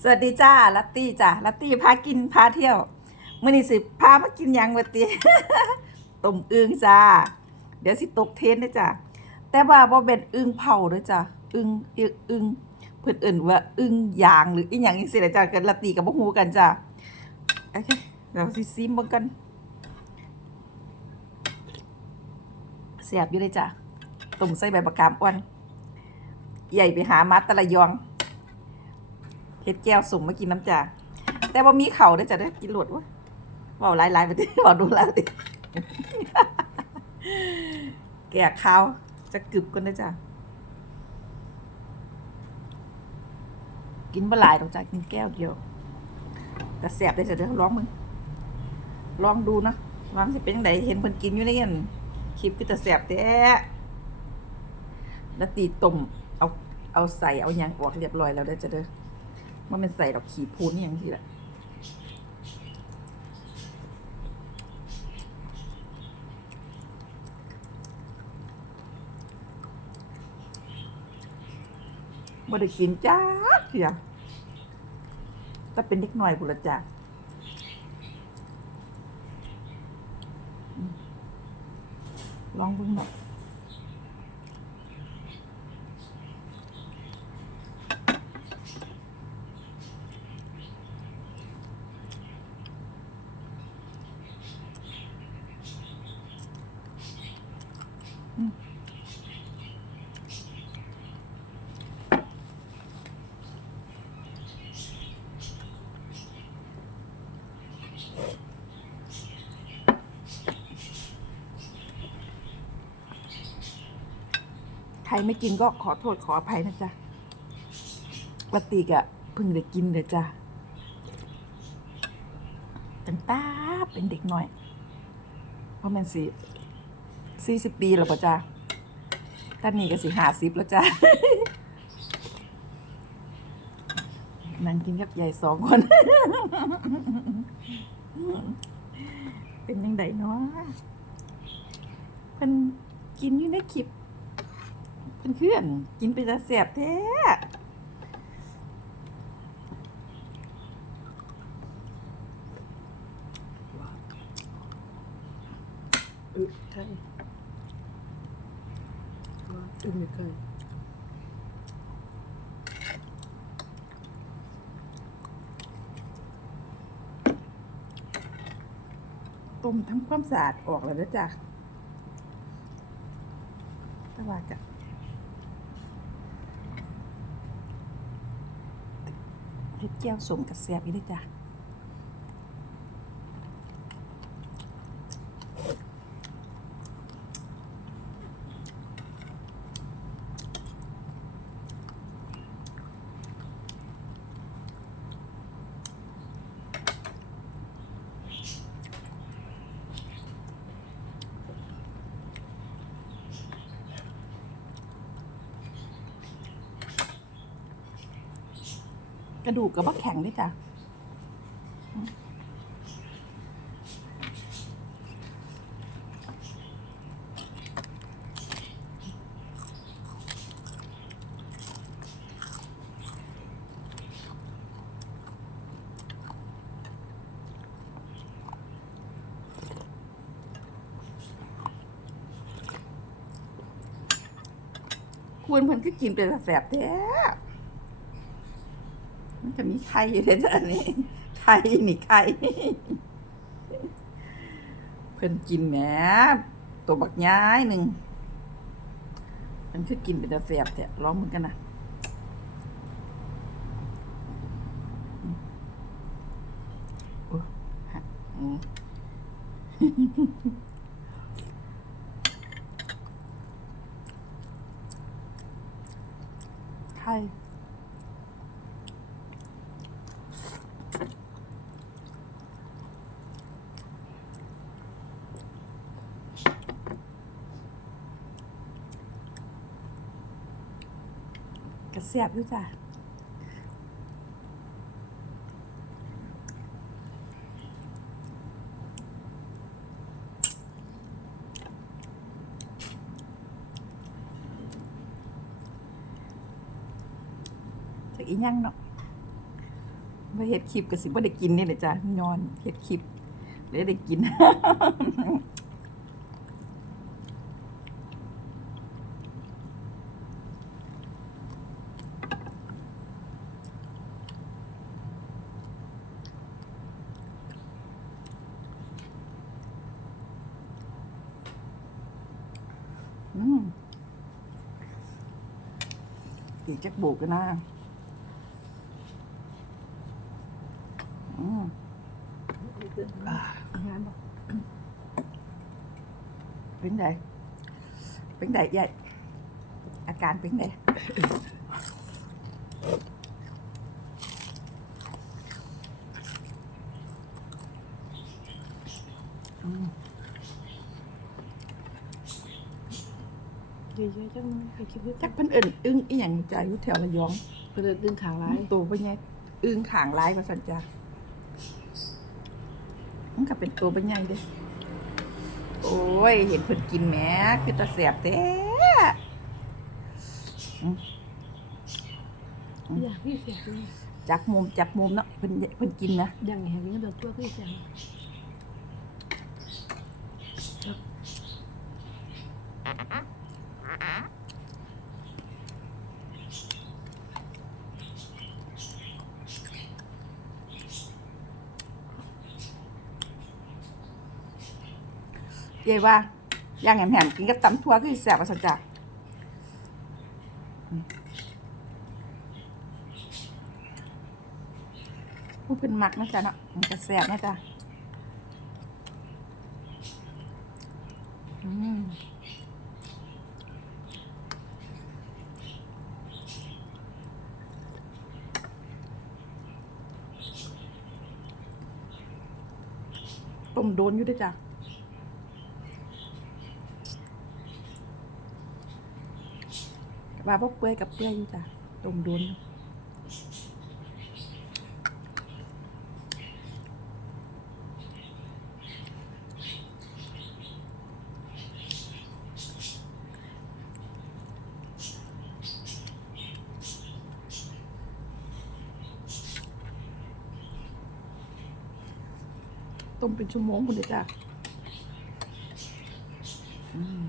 สวัสดีจ้าลัตตี้จ้าลัตตี้พากินพาเที่ยวมื่อนี้สิพามากินยังวัตีต้มอึงจ้า เดี๋ยวสิตกเทนได้จ้าแต่ว่าบ่เป็นอึงเผาเด้อจ้าอึ่งอึงอึงเพิ่นอิ่นว่าอึงยางหรืออีหยังจังซี่แหละจ้ากันลัตตี้กับบ่ฮู้กันจ้าโอเคเดี๋ยวสิซิมบิ่งกันแซ่บอยู่เลยจ้าต้มใส่ใบมะขามอ่อนใหญ่ไปหามาตะละยอง เฮ็ดแก้วสุ่มมากินน้ำจ่าแต่ว่ามีเข่าได้จะได้กินหลดวะเว่าหลายๆไปติเว่าดูแล้วติแก่ข้าวจะกึบกันได้จ้ะกินบ่หลายดอกจ้ะกินแก้วเดียว แต่แสบได้จะเดี๋ยวลองมึงลองดูนะว่ามันสิเป็นยังไงเห็นเพิ่นกินอยู่ในอันคลิปก็จะแสบแท้แล้วตีต้มเอาเอาใส่เอายังออกเรียบร้อยแล้วได้จะเด้อ มันเป็นใส่ดอกขีพูนนี่อย่างที่แหละบ่ได้กินจ้าเถียแต่เป็นเด็กหน่อยพุ่นละจ้าอืมลองเบิ่งหน่อย ใครไม่กินก็ขอโทษขออภัยนะจ๊ะปติกะเพิ่งได้กินเด้อจ้ะตั้งตาเป็นเด็กหน้อย เพราะมันสี่สี่สิบปีแล้วป่ะจ้ะตอนนี้ก็สิห้าสิบแล้วจ้ะ นั่งกินกับยายสองคน เป็นยังไงเนาะเพิ่นกินอยู่ในคลิปเพื่อนกินไปจะเสียบแท้อึใช่ว่าอึไม่เคย ต้มทำความสะอาดออกแล้วนะจ๊ะสวัสดีเฮ็ดแก้วสมกับแซ่บอีกเลยจ้ะ ระดูกกับว่าแข็งด้วยจ้ะควรเพิ่นก็กินเป็นแสบแท้ มันจะมีไข่อยู่ในอันนี้ไข่นี่ไข่เพิ่นกินแหมตัวบักย้ายหนึ่งมันคือกินเป็นตาแสบแท้ร้องเหมือนกันนะอืมโอ้ฮะอืมไข่ กระเสียบด้วยจ้ะจากอีหยังเนาะว่าเฮ็ดคลิปก็สิบ่ได้กินนี่แหละจ้ะย้อนเฮ็ดคลิปเลยได้กิน อืม ตีจักโบกกันนะอืมงานบอก เป็นไงเป็นไงใหญ่อาการเป็นไงอื มเยอะๆจังใครคิดว่าจักเพิ่นเอิ่นอึ้งอีหยังใจอยู่แถวระยองเปิดดึงขางร้ายตัวเป็นไงอึ้งขางร้ายกว่าสันจ้ามันก็เป็นตัวเป็นไงเด้โอ้ย เห็นเพิ่นกินแหมคือตาแสบแท้อยากพี่เสียจริงจักมุมจับมุมเนาะเพิ่นเพิ่นกินนะยังไงนี่โดนตัวพี่เสีย เย้ว่าย่างแหมๆกินกับตำทั่วคือแสบกว่าสันจ้าพูดเป็นมักนะจ๊ะเนาะมันก็แสบนะจ๊ะต้มโดนอยู่ด้วยจ้ะ ว่าพวกเปื่อยกับเปื่อยอยู่จ้ะต้มโดนอยู่ต้มเป็นชั่วโมงคุณเดี๋ยวจ้ะอืม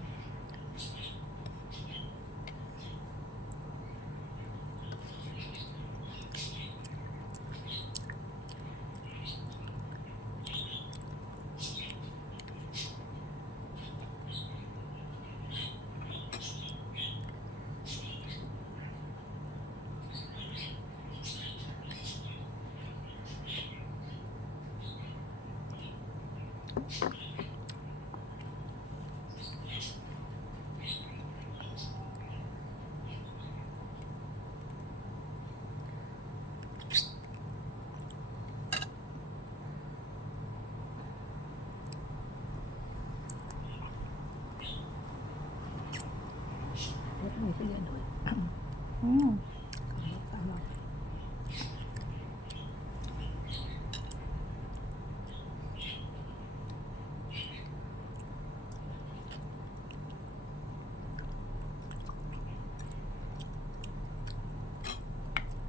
แล้วทำไมก็เรียนด้วยอืมตามเรา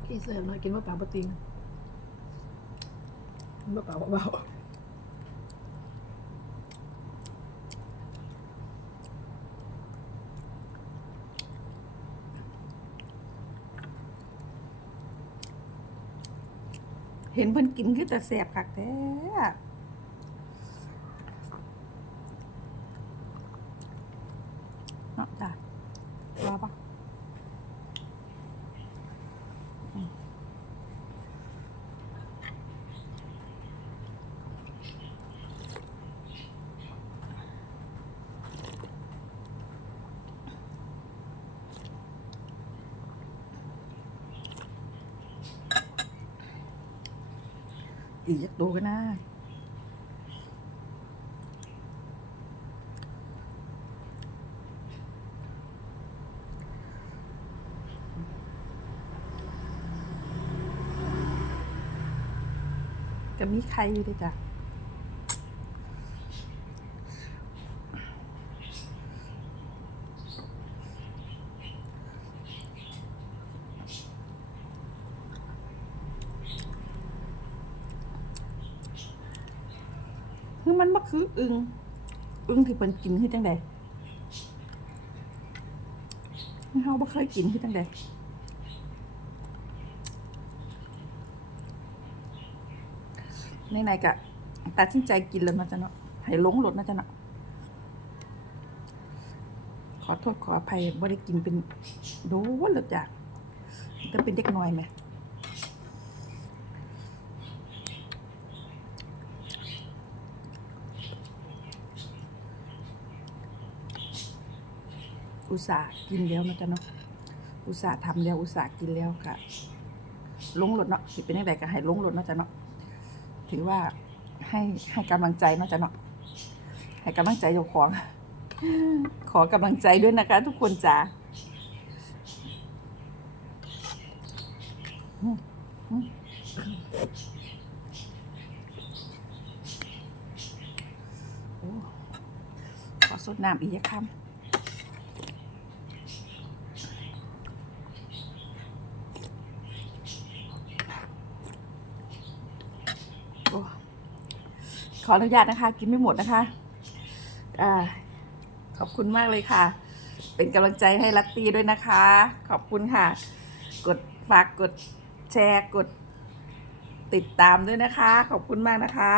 อีเสือมากินมะปราปะติงมะปราเบา เห็นเพิ่นกินคือแต่แสบคักแท้เนาะจ้ะว่าปะอืม อีกอยากดูกันนะก็มีใครอยู่ด้วยจ้ะ คืออึงอึงที่เพิ่นกินคือจังไดเฮาบ่เคยกินคือจังไดในในก็ตัดสินใจกินแล้วนะจ๊ะเนาะให้หลงรสนะจ๊ะเนาะขอโทษขออภัยบ่ได้กินเป็นโดนแล้วจ้ะก็เป็นเด็กน้อยแหม อุตส่าห์กินแล้วนะจ๊ะเนาะอุตส่าห์ทำแล้วอุตส่าห์กินแล้วค่ะลงรถเนาะสิเป็นยังไงก็ให้ลงรถเนาะจ๊ะเนาะถือว่าให้ให้กำลังใจเนาะจ๊ะเนาะให้กำลังใจเจ้าของ ขอกำลังใจด้วยนะคะ ทุกคนจ้าขอสดน้ำอีกคำ โอ้ ขออนุญาตนะคะ กินไม่หมดนะคะอขอบคุณมากเลยค่ะ เป็นกำลังใจให้ลัตตี้ด้วยนะคะ ขอบคุณค่ะ กดฝากกดแชร์กดติดตามด้วยนะคะ ขอบคุณมากนะคะ